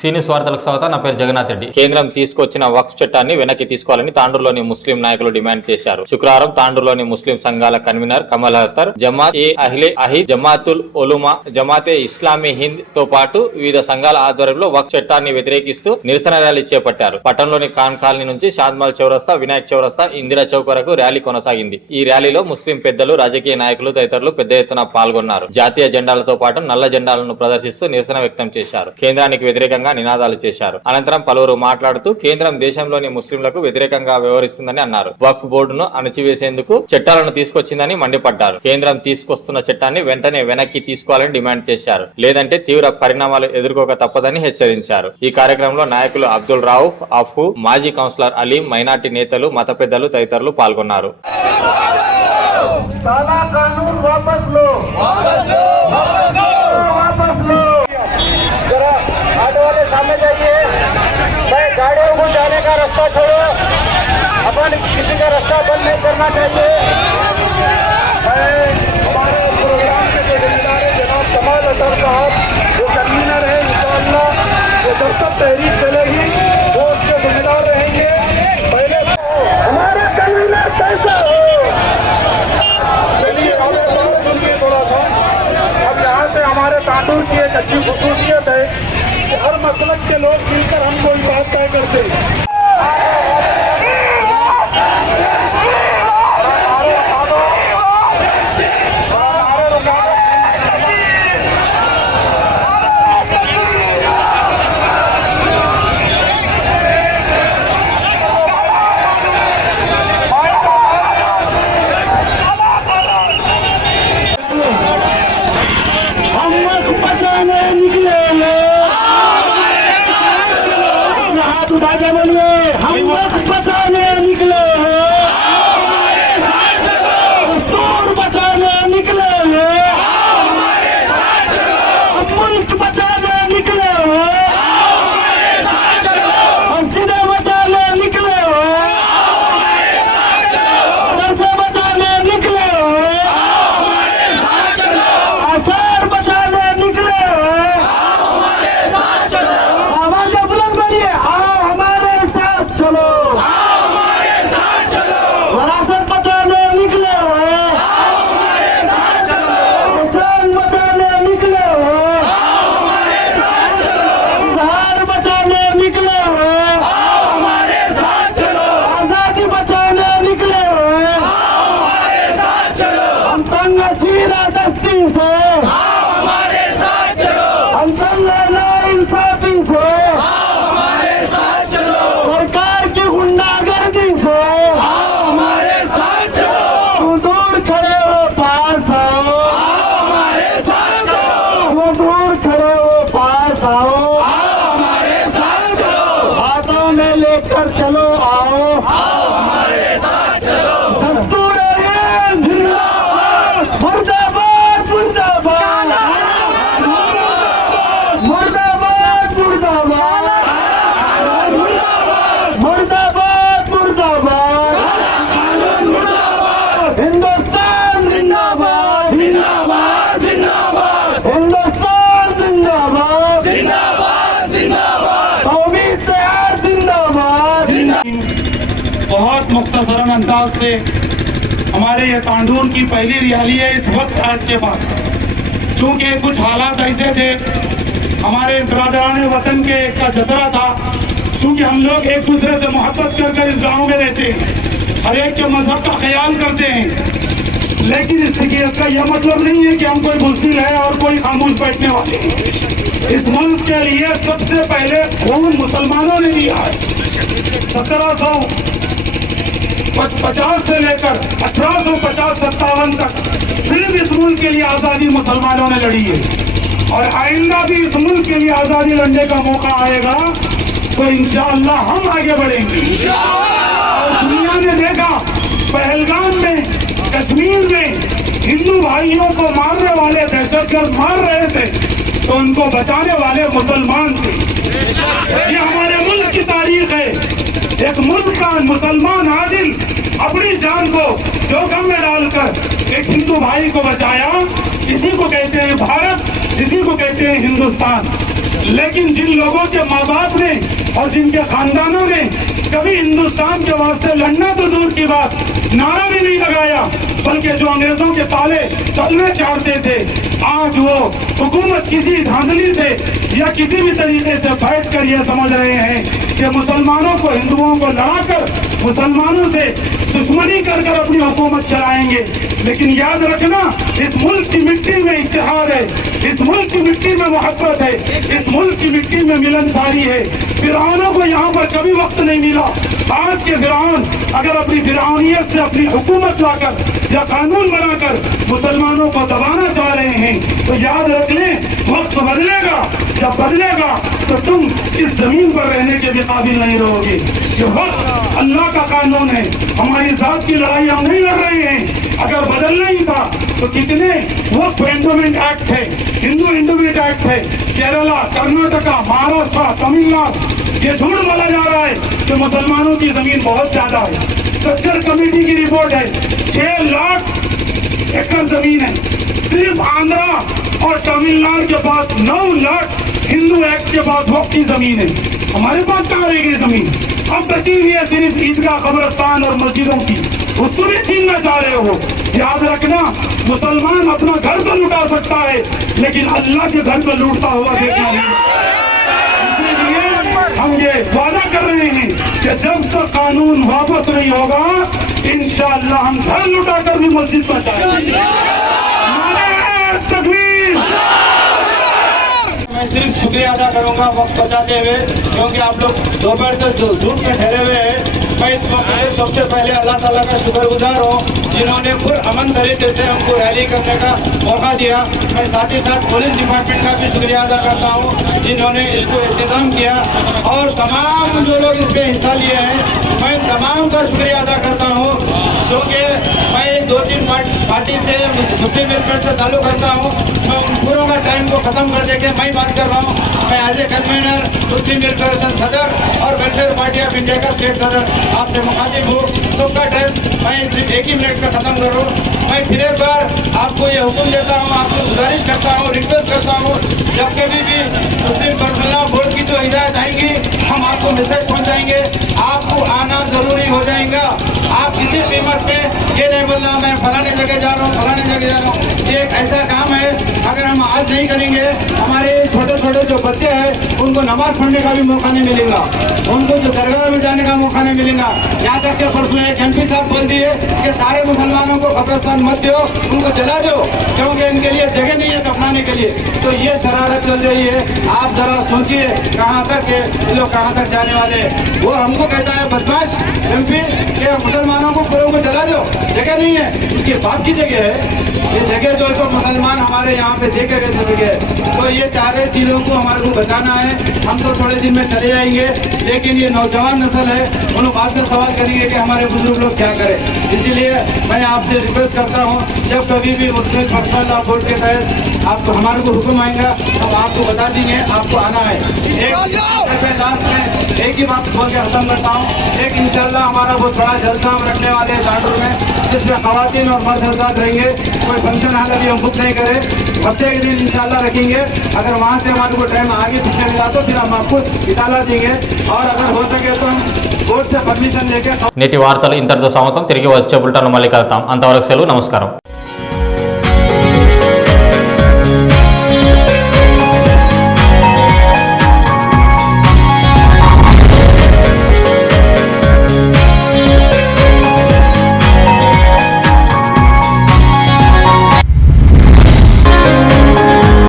సీనియస్ వార్తలకు స్వాగతం. నా పేరు జగన్నాథ్ రెడ్డి. కేంద్రం తీసుకొచ్చిన వక్ఫ్ చట్టాన్ని వెనక్కి తీసుకోవాలని తాండూరులోని ముస్లిం నాయకులు డిమాండ్ చేశారు. శుక్రవారం తాండూరులోని ముస్లిం సంఘాల కన్వీనర్ కమల్ అఖ్తర్, జమాత్ ఏ అహ్లే అహీద్, జమాతుల్ ఉలుమా, జమాతే ఇస్లామీ హింద్ తో పాటు వివిధ సంఘాల ఆధ్వర్యంలో వక్ఫ్ చట్టాన్ని వ్యతిరేకిస్తూ నిరసన ర్యాలీ చేపట్టారు. పట్టణంలోని ఖాన్ కాలనీ నుంచి షాద్మల్ చౌరస్తా, వినాయక్ చౌరస్తా, ఇందిరా చౌక్ వరకు ర్యాలీ కొనసాగింది. ఈ ర్యాలీలో ముస్లిం పెద్దలు, రాజకీయ నాయకులు తదితరులు పెద్ద ఎత్తున పాల్గొన్నారు. జాతీయ జెండాలతో పాటు నల్ల జెండాలను ప్రదర్శిస్తూ నిరసన వ్యక్తం చేశారు. కేంద్రానికి వ్యతిరేకంగా నినాదాలు చేశారు. అనంతరం పలువురు మాట్లాడుతూ కేంద్రం దేశంలోని ముస్లింలకు వ్యతిరేకంగా వ్యవహరిస్తుందని అన్నారు. వక్ఫ్ బోర్డును అణచివేసేందుకు చట్టాలను తీసుకొచ్చిందని మండిపడ్డారు. కేంద్రం తీసుకొస్తున్న చట్టాన్ని వెంటనే వెనక్కి తీసుకోవాలని డిమాండ్ చేశారు. లేదంటే తీవ్ర పరిణామాలు ఎదుర్కోక తప్పదని హెచ్చరించారు. ఈ కార్యక్రమంలో నాయకులు అబ్దుల్ రౌఫ్, అఫు, మాజీ కౌన్సిలర్ అలీం, మైనార్టీ నేతలు, మత పెద్దలు తదితరులు పాల్గొన్నారు. सामने जाइए, मैं गाड़ियों को जाने का रास्ता छोड़ो, अपन किसी का रास्ता बंद नहीं करना चाहिए। मैं हमारे प्रोग्राम के जो जिम्मेदार है जनाब कमाल अख्तर साहब, जो कन्वीनर है, इंशाअल्लाह जो जब तक तहरीक चलेगी वो उसके जिम्मेदार रहेंगे। पहले हमारे कन्वीनर कैसे हो, चलिए हमें सुनिए थोड़ा सा। अब यहाँ से हमारे तांडूर की एक अच्छी खूबसूरत है, हर मसलक के लोग मिलकर हम कोई बात तय करते हैं। चलो आओ, हमारे साथ चलो, दस्तूर जिंदाबाद, मुर्दाबाद मुर्दाबाद, मुर्दाबाद मुर्दाबाद, मुर्दाबाद मुर्दाबाद, हिंदुस्तान जिंदाबाद, जिंदाबाद जिंदाबाद, हिंदुस्तान जिंदाबाद, जिंदाबाद जिंदाबाद, कौमी इत्तेहाद जिंदाबाद। बहुत मुख्तसरन अंदाज से हमारे ये तांडूर की पहली रैली है इस वक्त आज के बाद। चूँकि कुछ हालात ऐसे थे, हमारे बिरादरान वतन के का जतरा था, क्योंकि हम लोग एक दूसरे से मोहब्बत कर इस गांव में रहते हैं, हर एक के मजहब का ख्याल करते हैं, लेकिन इसका यह मतलब नहीं है कि हम कोई बुज़दिल है और कोई खामोश बैठने वाले हैं। इस मुल्क के लिए सबसे पहले खून मुसलमानों ने दिया है। 1750 से लेकर 1850-57 तक सिर्फ इस मुल्क के लिए आज़ादी मुसलमानों ने लड़ी है, और आइंदा भी इस मुल्क के लिए आज़ादी लड़ने का मौका आएगा तो इंशाअल्लाह हम आगे बढ़ेंगे। और दुनिया ने देखा पहलगाम में, कश्मीर में हिंदू भाइयों को मारने वाले दहशतगर्द मार रहे थे तो उनको बचाने वाले मुसलमान थे। ये हमारे मुल्क की तारीख है। एक मुल्क का मुसलमान आदिल अपनी जान को जोखिम में डालकर एक हिंदू भाई को बचाया। इसी को कहते हैं भारत, इसी को कहते हैं हिंदुस्तान। लेकिन जिन लोगों के माँ बाप ने और जिनके खानदानों ने कभी हिंदुस्तान के वास्ते लड़ना तो दूर की बात, नारा भी नहीं लगाया, बल्कि जो अंग्रेजों के तलवे चाड़ते थे, आज वो हुकूमत किसी धांधली से या किसी भी तरीके से बैठ कर ये समझ रहे हैं कि मुसलमानों को, हिंदुओं को लड़ाकर मुसलमानों से दुश्मनी कर कर अपनी हुकूमत चलाएंगे। लेकिन याद रखना, इस मुल्क की मिट्टी में इत्तेहाद है, इस मुल्क की मिट्टी में मोहब्बत है, इस मुल्क की मिट्टी में मिलनसारी है। फिरौनों को यहाँ पर कभी वक्त नहीं मिला। आज के फिरौन अगर अपनी फिरौनियत से अपनी हुकूमत लाकर या कानून बनाकर मुसलमानों को दबाना चाह रहे हैं, तो याद रख लें, वक्त बदलेगा। जब बदलेगा तो तुम इस जमीन पर रहने के भी काबिल नहीं रहोगे। ये वक्त अल्लाह का कानून है, हमारी जात की लड़ाई हम नहीं लड़ रहे हैं। अगर बदलना ही था तो कितने वो एंडोमेंट एक्ट है, हिंदू एंडोमेंट एक्ट है, केरला, कर्नाटका, महाराष्ट्र, तमिलनाडु, ये झूठ बोला जा रहा है कि मुसलमानों की जमीन बहुत ज्यादा है। स्ट्रक्चर कमेटी की रिपोर्ट है 6 लाख एकड़ जमीन है। सिर्फ आंध्रा और तमिलनाडु के पास 9 लाख हिंदू एक्ट के पास वक्त की जमीन है। हमारे पास कहाँ रह गई जमीन? अब बची हुई है सिर्फ ईदगाह, कब्रिस्तान और मस्जिदों की, उसको भी छीनना चाह रहे हो। याद रखना, मुसलमान अपना घर तो लुटा सकता है, लेकिन अल्लाह के घर को लूटता हुआ देखना नहीं। इसलिए हम ये वादा कर रहे हैं कि जब तक कानून वापस नहीं होगा, इंशाअल्लाह हम घर लुटा कर भी मस्जिद बचाएंगे। नारे तकबीर। मैं सिर्फ शुक्रिया अदा करूंगा वक्त बचाते हुए, क्योंकि आप लोग दोपहर से धूप में ठहरे हुए हैं। मैं इस मौके पे सबसे पहले अल्लाह ताला का शुक्रगुजार हूँ, जिन्होंने पुरअमन तरीके से हमको रैली करने का मौका दिया। मैं साथ ही साथ पुलिस डिपार्टमेंट का भी शुक्रिया अदा करता हूँ, जिन्होंने इसको इंतजाम किया, और तमाम जो लोग इसमें हिस्सा लिए हैं, मैं तमाम का शुक्रिया अदा करता हूँ। क्योंकि मैं 2-3 पार्टी से, मुस्लिम वेलफेयर से ताल्लुक करता हूँ, मैं उन पूरों का टाइम को ख़त्म कर देके मैं बात कर रहा हूँ। मैं as a convener, Muslim welfare सदर और वेलफेयर पार्टी ऑफ इंडिया का स्टेट सदर आपसे मुखातिब हूँ। सबका टाइम मैं सिर्फ 1 ही मिनट में ख़त्म करूँ। मैं फिर एक बार आपको ये हुक्म देता हूँ, आपको गुजारिश करता हूँ, रिक्वेस्ट करता हूँ, जब कभी भी मुस्लिम पर्सनल बोर्ड की जो हिदायत आएंगी, हम आपको मैसेज पहुँचाएंगे। आपको आना ज़रूरी हो जाएगा। आप किसी कीमत पे ये नहीं बोलना मैं फलाने जगह जा रहा हूँ, फलाने जगह जा रहा हूँ। ये एक ऐसा काम है, अगर हम आज नहीं करेंगे, हमारे छोटे छोटे जो बच्चे हैं उनको नमाज पढ़ने का भी मौका नहीं मिलेगा, उनको जो दरगाह में जाने का मौका नहीं मिलेगा। यहाँ तक के परसों एक MP साहब बोल दिए कि सारे मुसलमानों को कब्रिस्तान मत दो, उनको जला दो, क्योंकि इनके लिए जगह नहीं है दफनाने के लिए। तो ये शरारत चल रही है। आप जरा सोचिए कहाँ तक है, ये लोग कहाँ तक जाने वाले हैं। वो हमको कहता है बदमाश MP कि मुसलमानों को पूरों को जला दो, जगह नहीं है, उसके बाप की जगह है ये जगह, जो तो मुसलमान हमारे यहाँ पे देखे गए जगह है। तो ये चारे चीज़ों को हमारे को बचाना है। हम तो थोड़े दिन में चले जाएंगे, लेकिन ये नौजवान नस्ल है, उन लोग बाद में सवाल करेंगे कि हमारे बुजुर्ग लोग क्या करें। इसीलिए मैं आपसे रिक्वेस्ट करता हूँ, जब कभी भी मुस्लिम पर्सनल लॉ बोर्ड के तहत आपको हमारे को हुक्म आएगा, हम आपको बता देंगे, आपको आना है। एक लास्ट में एक ही बात बोल के खत्म करता हूँ। एक इंशाल्लाह हमारा बहुत बड़ा जलसा हम रखने वाले हैं तांडुर में, जिसमें खवातीन और मर्द हज़रात रहेंगे। कोई फंक्शन हाल अभी हम बुक नहीं करें, हफ्ते के दिन इंशाल्लाह रखेंगे। अगर वहाँ से हमारे को टाइम आगे पीछे मिला तो फिर हम आपको इताला देंगे, और अगर हो सके तो हम कोर्ट से परमिशन लेके। నేటి వార్తలు ఇంతటితో సమాప్తం. తిరిగి వచ్చే బులెటిన్లో మళ్ళీ కలుద్దాం. అంతవరకు సెలవు. నమస్కారం.